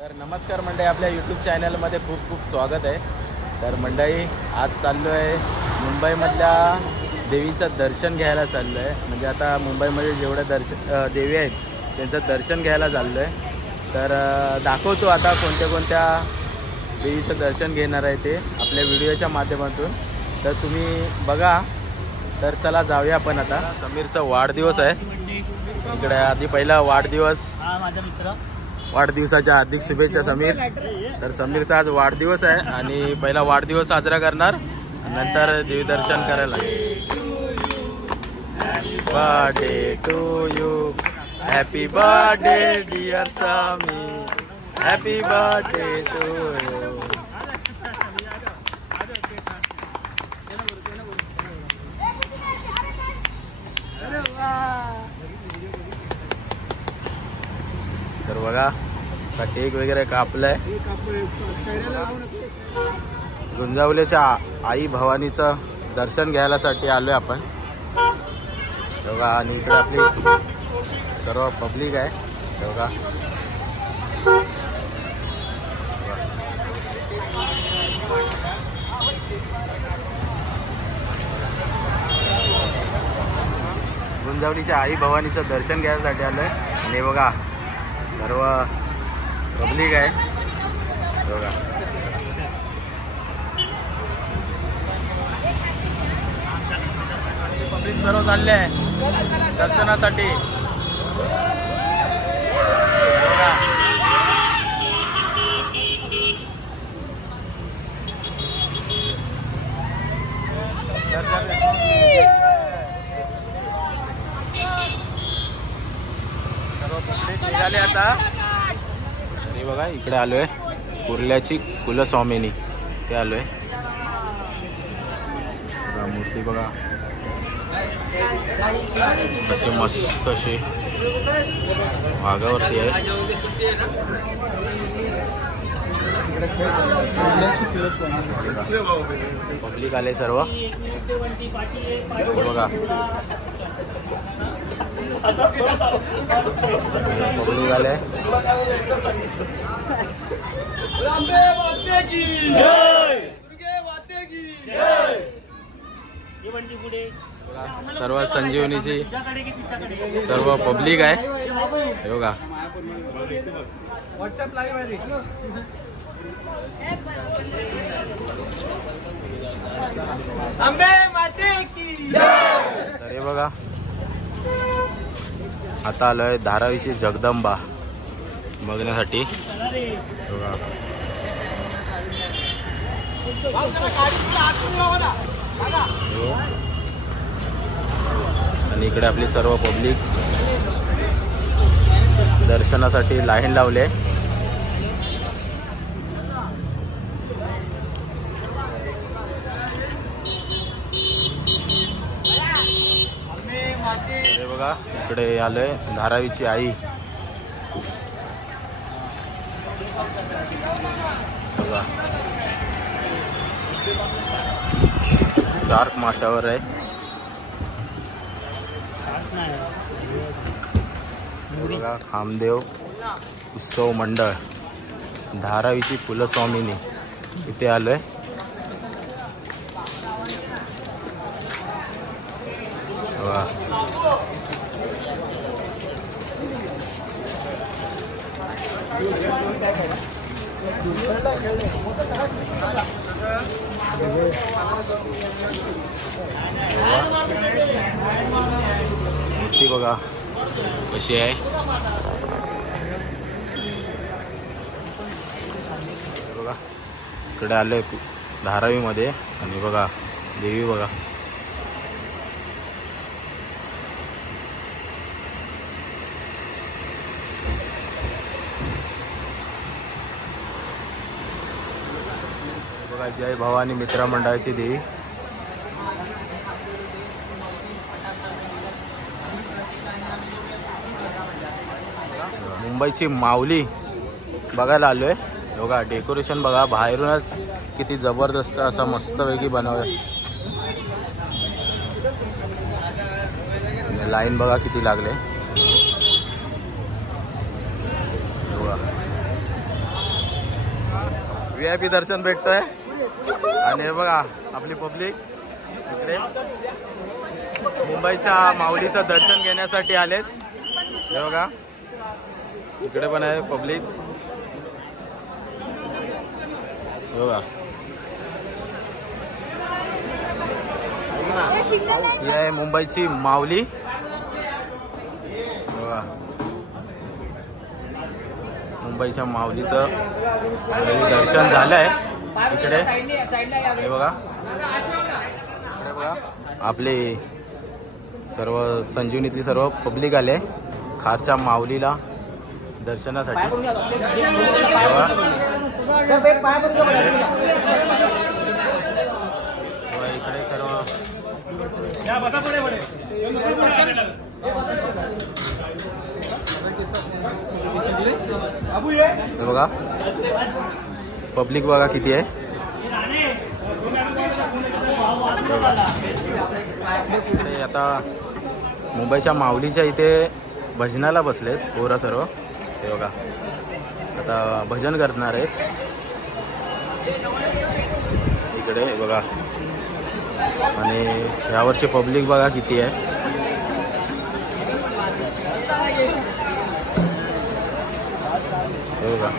तर नमस्कार मंडळी, आपल्या यूट्यूब चॅनलमध्ये खूप खूप स्वागत आहे। तर मंडळी, आज चाललो आहे मुंबईमधल्या देवीचं दर्शन घ्यायला चाललो आहे। म्हणजे आता मुंबईमध्ये जेवढ्या देवी आहेत त्यांचं दर्शन घ्यायला चाललो आहे। तर दाखवतो आता कोणत्या कोणत्या देवीचं दर्शन घेणार आहे ते आपल्या व्हिडिओच्या माध्यमातून। तर तुम्ही बघा। तर चला जाऊया आपण आता। समीरचा वाढदिवस आहे इकडे। आधी पहिला वाढदिवस, माझा मित्र, वाढदिवसाच्या हार्दिक शुभेच्छा समीर। तर समीरचा आज वाढदिवस आहे आणि पहिला वाढदिवस साजरा करणार, नंतर देवदर्शन करायला। Birthday to you, happy birthday dear Sameer, happy birthday to you. तर बघा, आता केक वगैरे कापलाय। गुंजावलेच्या आई भवानीचं दर्शन घ्यायसाठी आलोय आपण बघा। आणि इकडे आपली सर्व पब्लिक आहे बघा। गुंजावलीच्या आई भवानीचं दर्शन घ्यायसाठी आलोय आणि बघा सर्व पब्लिक आहे बघा। पब्लिक सर्व चालले आहे दर्शनासाठी बघा। सर्व पब्लिक निघाले आता। आणि बघा इकडे आलोय कुर्ल्याची कुलस्वामिनी, ते आलोय बघा। मूर्ती बघा कसे मस्त असे भागावरती आहे। पब्लिक आले सर्व बघा। पब्लिक आले। सर्व संजीवनीची सर्व पब्लिक आहे बघा। व्हॉट्सअप लाईव्ह आहे। तर हे बघा, आता आलोय धारावीची जगदंबा बघण्यासाठी बघा। आणि इकडे आपली सर्व पब्लिक दर्शनासाठी लाईन लावले। हे बघा इकडे आलोय धारावीची आई बघा। शार्क माशावर आहे बघा। खामदेव उत्सव मंडळ धारावीची कुलस्वामिनी इथे आलोय बघा। मूर्ती बघा कशी आहे बघा। इकडे आलोय धारावीमध्ये आणि बघा देवी बघा। बघा जय भवानी मित्र मंडळाची देवी। मुंबईची माऊली बघायला आलोय बघा। डेकोरेशन बघा बाहेरूनच किती जबरदस्त असा मस्तपैकी बनवलं। लाईन बघा किती लागले बघा। VIP दर्शन भेटतोय. आणि हे बघा आपली पब्लिक इकडे मुंबईच्या माऊलीचं दर्शन घेण्यासाठी आलेत. हे बघा इकडे पण आहे पब्लिक. बघा ही आहे मुंबईची माऊली. बघा मुंबईच्या माऊलीचं दर्शन झालंय इकडे. हे बघा इकडे बघा आपले सर्व संजीवनीतली सर्व पब्लिक आले खारच्या माऊलीला दर्शनासाठी. इकडे सर्व बघा पब्लिक बघा किती आहे. इकडे आता मुंबईच्या माऊलीच्या इथे भजनाला बसलेत पोरं सर्व. हे बघा आता भजन करणार आहेत इकडे. बघा आणि यावर्षी पब्लिक बघा किती आहे. हे बघा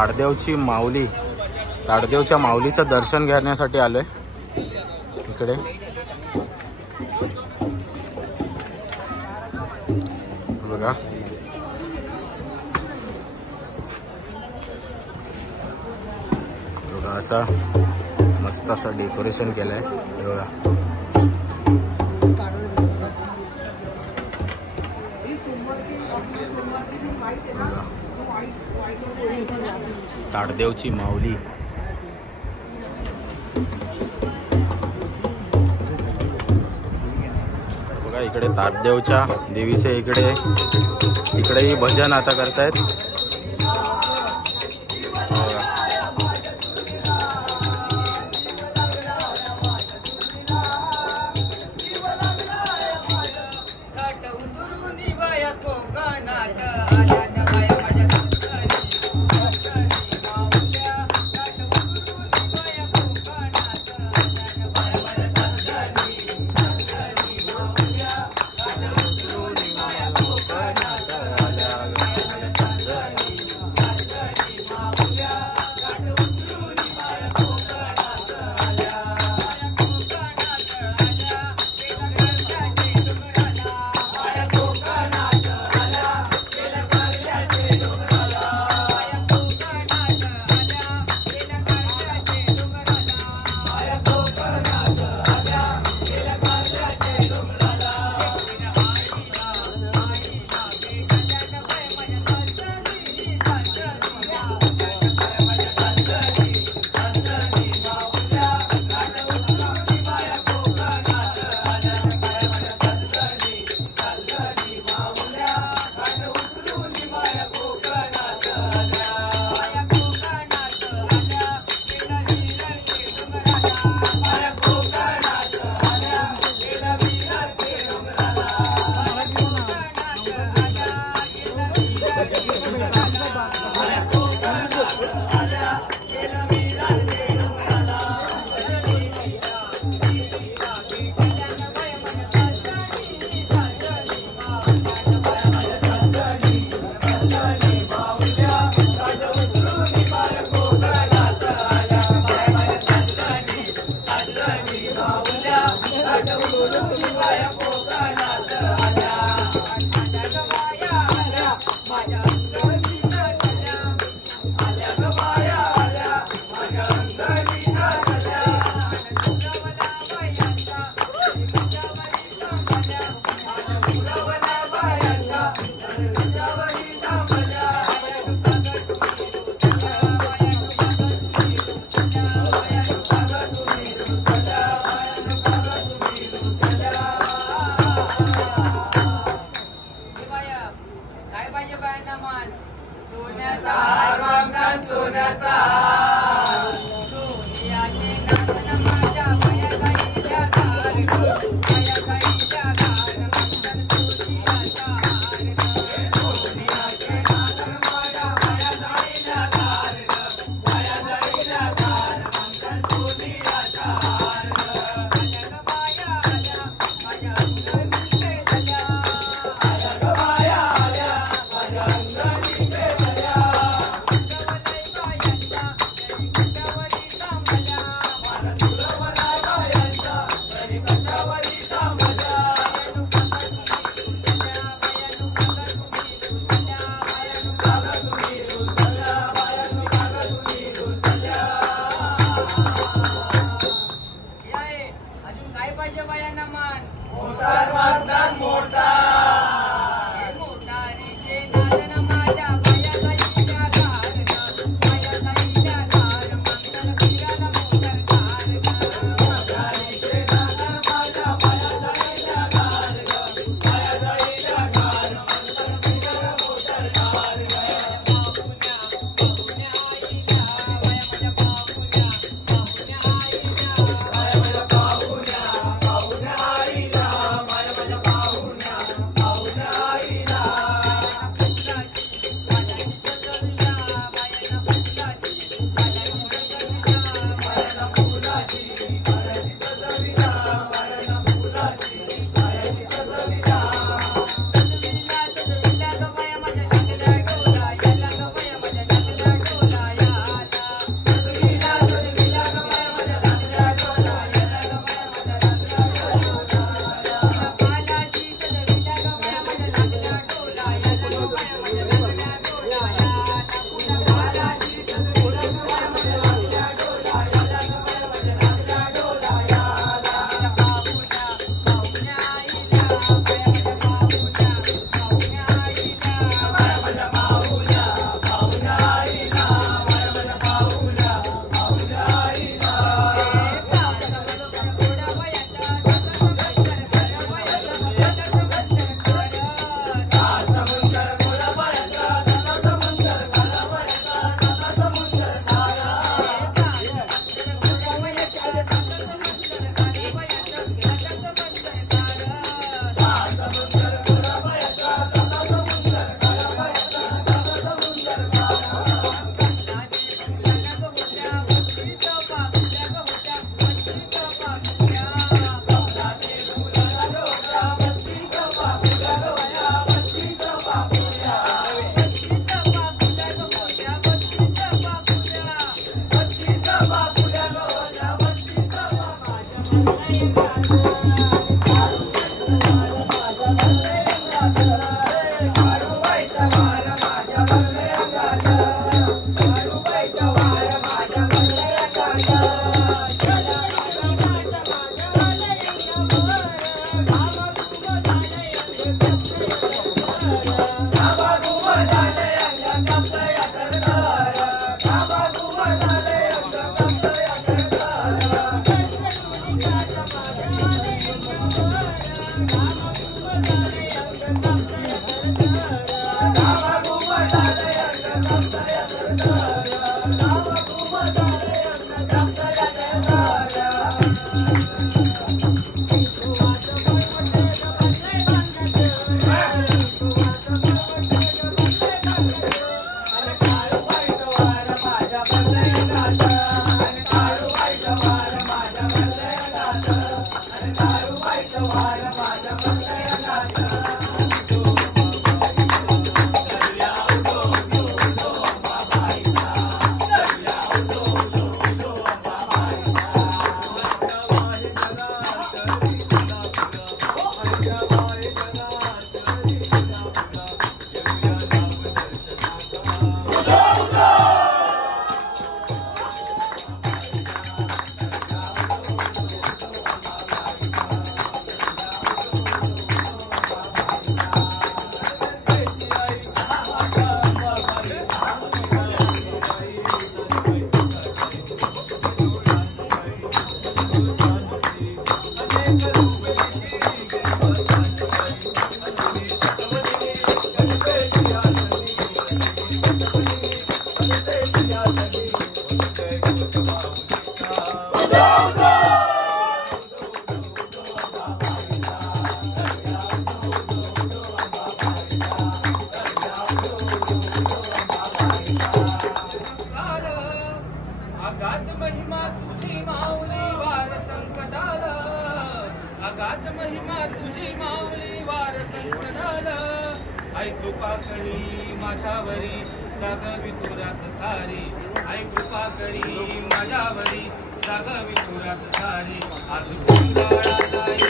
ताडदेवची माऊली, ताडदेवच्या माऊलीचं दर्शन घेण्यासाठी आलोय इकडे. बघा बघा असा मस्त असं डेकोरेशन केलंय बघा. ताडदेवची माऊली. बघा इकडे ताडदेवच्या देवीचे इकडेही भजन आता करतायत. आई कृपा करी माझ्यावरी जागवी तुरात सारी, आई कृपा करी माझ्यावरी जागवी तुरात सारी, आज गोंधळाला ये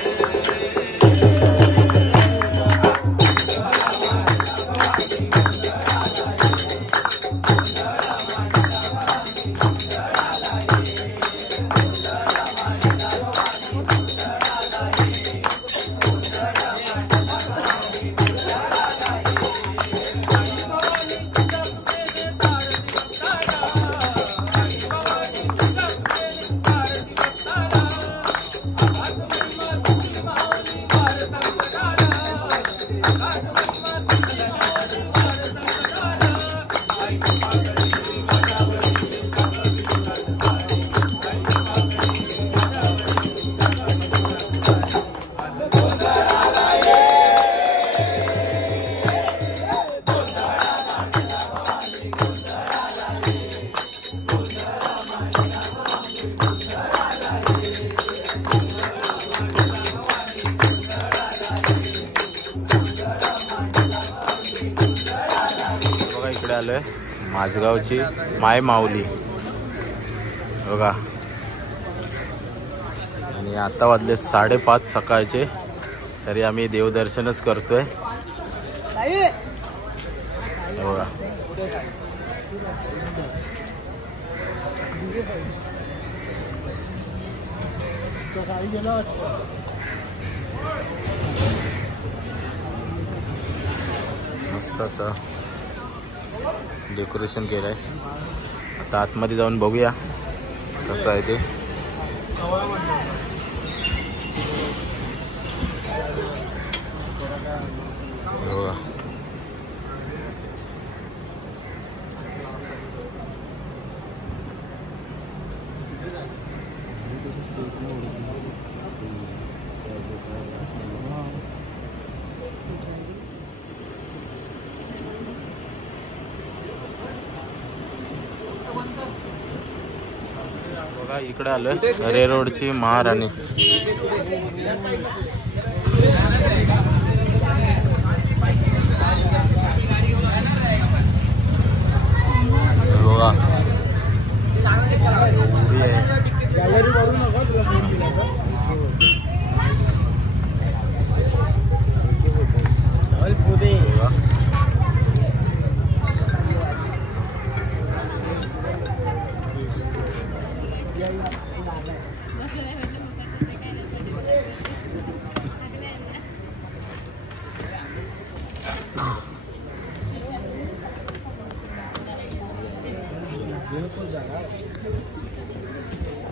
आलोय माझगावची माय माऊली बघा, आणि आता वाजले 5:30 सकाळचे, तरी आम्ही देवदर्शनच करतोय बघा. मस्त असं डेकोरेशन केलंय. आता आतमध्ये जाऊन बघूया कसं आहे ते. बघा बघा इकडे आलोय हरे रोडची महाराणी. बघा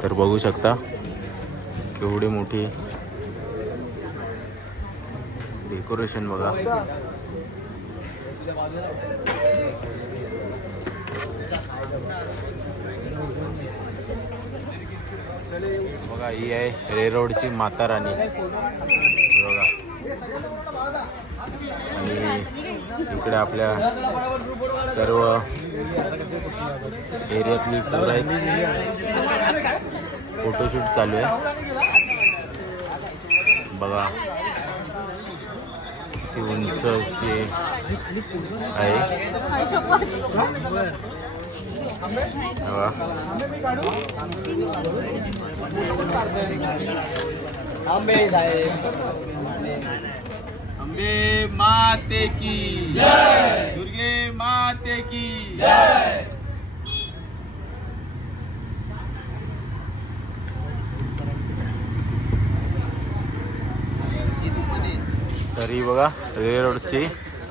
तर बघू शकता केवढी मोठी डेकोरेशन बघा. बघा ही आहे रेरोडची माता राणी बघा. आणि इकडे आपल्या सर्व एरियातली पोरं आहेत. फोटोशूट चालू आहे बघा. उंच अशी आहे अंबे माते की जय, दुर्गे माते की जय. तरी बघा रेरोडची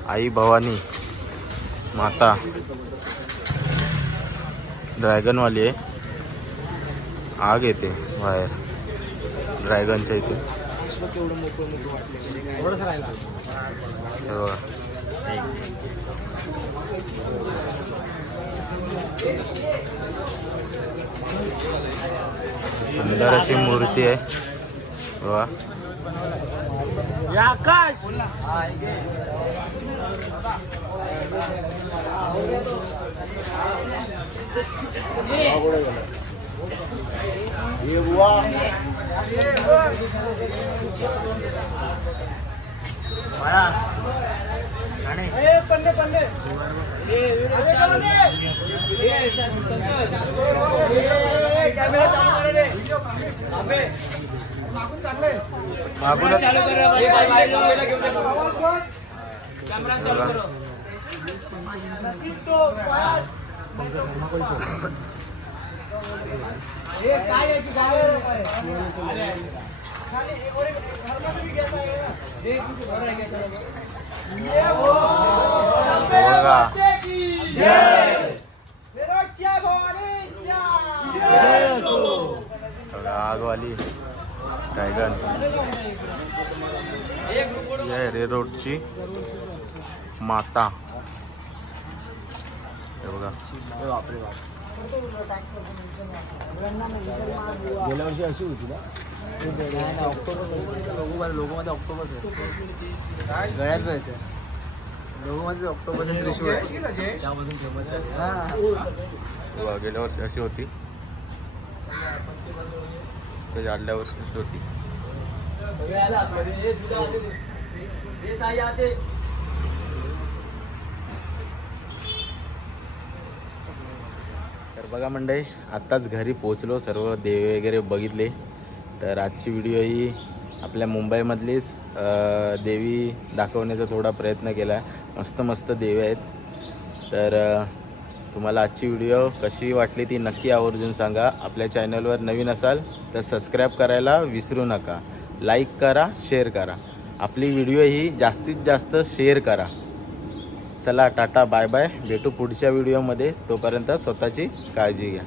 आई भवानी माता ड्रॅगनवाली आहे. आग येते बाहेर ड्रॅगनच्या इथे. हे बघा. सुंदर अशी मूर्ती आहे बघा. आकाश आगवाली ड्रॅगन. हे रेरोडची माता हे बघा. गेल्या वर्षी अशी होती ना. लोगोमध्ये ऑक्टोबस आहे. गळ्यात जायचं लोगोमध्ये ऑक्टोबस त्रिशूळ त्यापासून फेमस आहे. गेल्या वर्षी अशी होती. त्याच्या आदल्या वर्षी अशी होती. तर बघा मंडळी आत्ताच घरी पोचलो. सर्व देव वगैरे बघितले. तर आजची व्हिडिओ ही आपल्या मुंबईमधलीच देवी दाखवण्याचा थोडा प्रयत्न केला. मस्त मस्त देवी आहेत. तर तुम्हाला आजची व्हिडिओ कशी वाटली ती नक्की आवर्जून सांगा. आपल्या चॅनलवर नवीन असाल तर सबस्क्राईब करायला विसरू नका. लाईक करा, शेअर करा. आपली व्हिडिओ ही जास्तीत जास्त शेअर करा. चला टाटा बाय बाय. भेटू पुढच्या व्हिडिओमध्ये. तोपर्यंत स्वतःची काळजी घ्या.